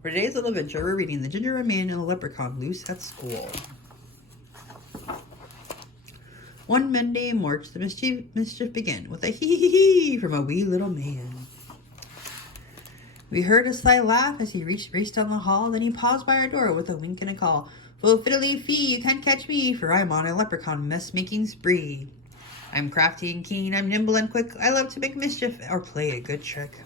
For today's little adventure, we're reading The Gingerbread Man and the Leprechaun Loose at School. One Monday in March, the mischief began with a hee-hee-hee from a wee little man. We heard a sly laugh as he raced down the hall. Then he paused by our door with a wink and a call. "Full fiddly-fee, you can't catch me, for I'm on a leprechaun mess-making spree. I'm crafty and keen, I'm nimble and quick, I love to make mischief or play a good trick."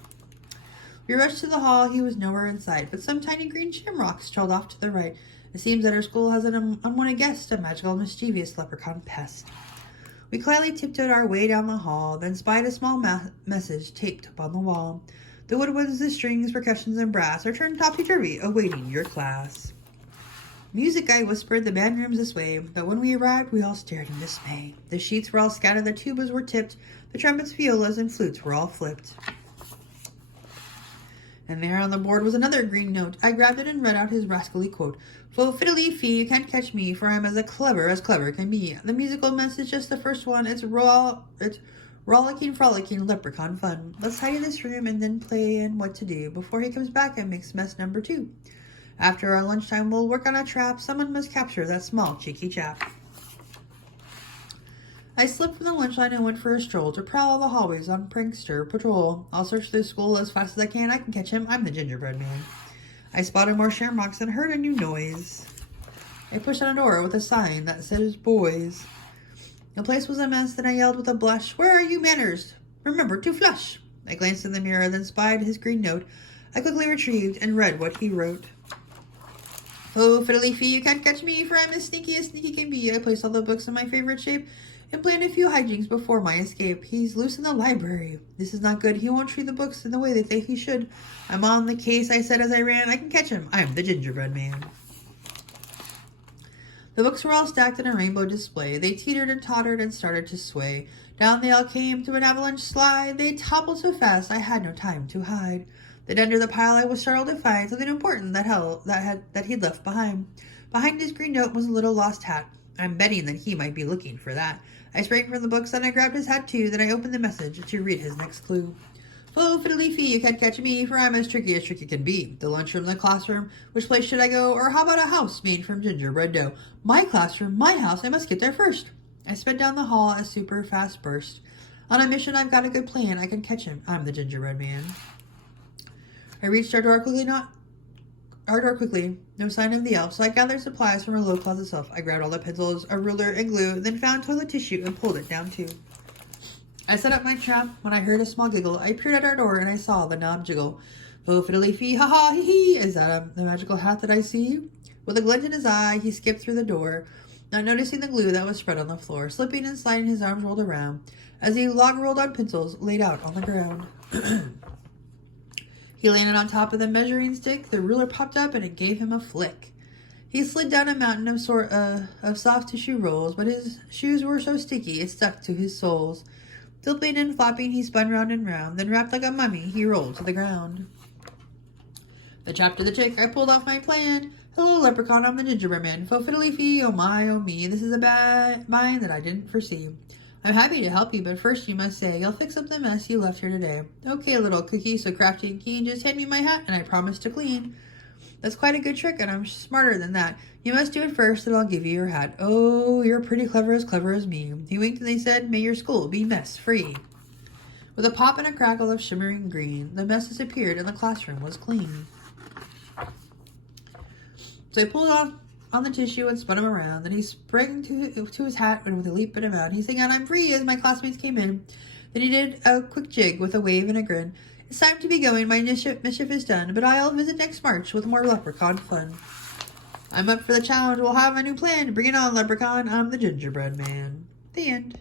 We rushed to the hall. He was nowhere in sight, but some tiny green shamrocks strolled off to the right. It seems that our school has an unwanted guest, a magical, mischievous leprechaun pest. We quietly tiptoed our way down the hall, then spied a small message taped up on the wall. "The woodwinds, the strings, percussions, and brass are turned topsy-turvy, awaiting your class." "Music," I whispered, "the band room's this way." But when we arrived, we all stared in dismay. The sheets were all scattered, the tubas were tipped, the trumpets, violas, and flutes were all flipped. And there on the board was another green note. I grabbed it and read out his rascally quote. "Full fiddly-fee, you can't catch me, for I'm as clever can be. The musical message, just the first one. It's rollicking, frolicking, leprechaun fun. Let's tidy this room and then plan what to do before he comes back and makes mess number 2. After our lunchtime, we'll work on a trap. Someone must capture that small, cheeky chap." I slipped from the lunch line and went for a stroll to prowl the hallways on prankster patrol. I'll search through school as fast as I can. I can catch him. I'm the Gingerbread Man. I spotted more shamrocks and heard a new noise. I pushed on a door with a sign that says boys. The place was a mess. Then I yelled with a blush, "Where are you manners? Remember to flush." I glanced in the mirror, then spied his green note. I quickly retrieved and read what he wrote. "Oh, fiddly-fee, you can't catch me, for I'm as sneaky can be. I placed all the books in my favorite shape and planned a few hijinks before my escape. He's loose in the library. This is not good. He won't treat the books in the way they think he should. I'm on the case," I said as I ran. "I can catch him. I'm the Gingerbread Man." The books were all stacked in a rainbow display. They teetered and tottered and started to sway. Down they all came to an avalanche slide. They toppled so fast I had no time to hide. Then under the pile I was startled to find something important that he'd left behind. Behind his green note was a little lost hat. I'm betting that he might be looking for that. I sprang from the books, then I grabbed his hat too. Then I opened the message to read his next clue. "Full fiddly-fee, you can't catch me, for I'm as tricky can be. The lunchroom, the classroom, which place should I go? Or how about a house made from gingerbread dough? My classroom, my house, I must get there first." I sped down the hall, a super fast burst. On a mission, I've got a good plan. I can catch him. I'm the Gingerbread Man. I reached our door quickly, no sign of the elf, so I gathered supplies from a low closet shelf. I grabbed all the pencils, a ruler, and glue, then found toilet tissue and pulled it down too. I set up my trap when I heard a small giggle. I peered at our door and I saw the knob jiggle. "Oh, fiddly-fee, ha-ha, hee-hee, is that the magical hat that I see?" With a glint in his eye, he skipped through the door, not noticing the glue that was spread on the floor. Slipping and sliding, his arms rolled around as he log-rolled on pencils laid out on the ground. He landed on top of the measuring stick. The ruler popped up and it gave him a flick. He slid down a mountain of soft tissue rolls, but his shoes were so sticky it stuck to his soles. Flipping and flopping, he spun round and round, then wrapped like a mummy, he rolled to the ground. The chap to the chick, I pulled off my plan. "Hello, Leprechaun, I'm the Gingerbread Man. Fo fiddly-fee, oh my, oh me, this is a bad bind that I didn't foresee. I'm happy to help you, but first you must say you'll fix up the mess you left here today." "Okay, little cookie, so crafty and keen, just hand me my hat and I promise to clean." "That's quite a good trick, and I'm smarter than that. You must do it first, and I'll give you your hat." "Oh, you're pretty clever as me." He winked and they said, "May your school be mess-free." With a pop and a crackle of shimmering green, the mess disappeared and the classroom was clean. So I pulled off on the tissue and spun him around. Then he sprang to his hat, and with a leap and a bound, he sang out, "I'm free," as my classmates came in. Then he did a quick jig with a wave and a grin. "It's time to be going. My mischief is done, but I'll visit next March with more leprechaun fun. I'm up for the challenge. We'll have a new plan. Bring it on, Leprechaun. I'm the Gingerbread Man." The end.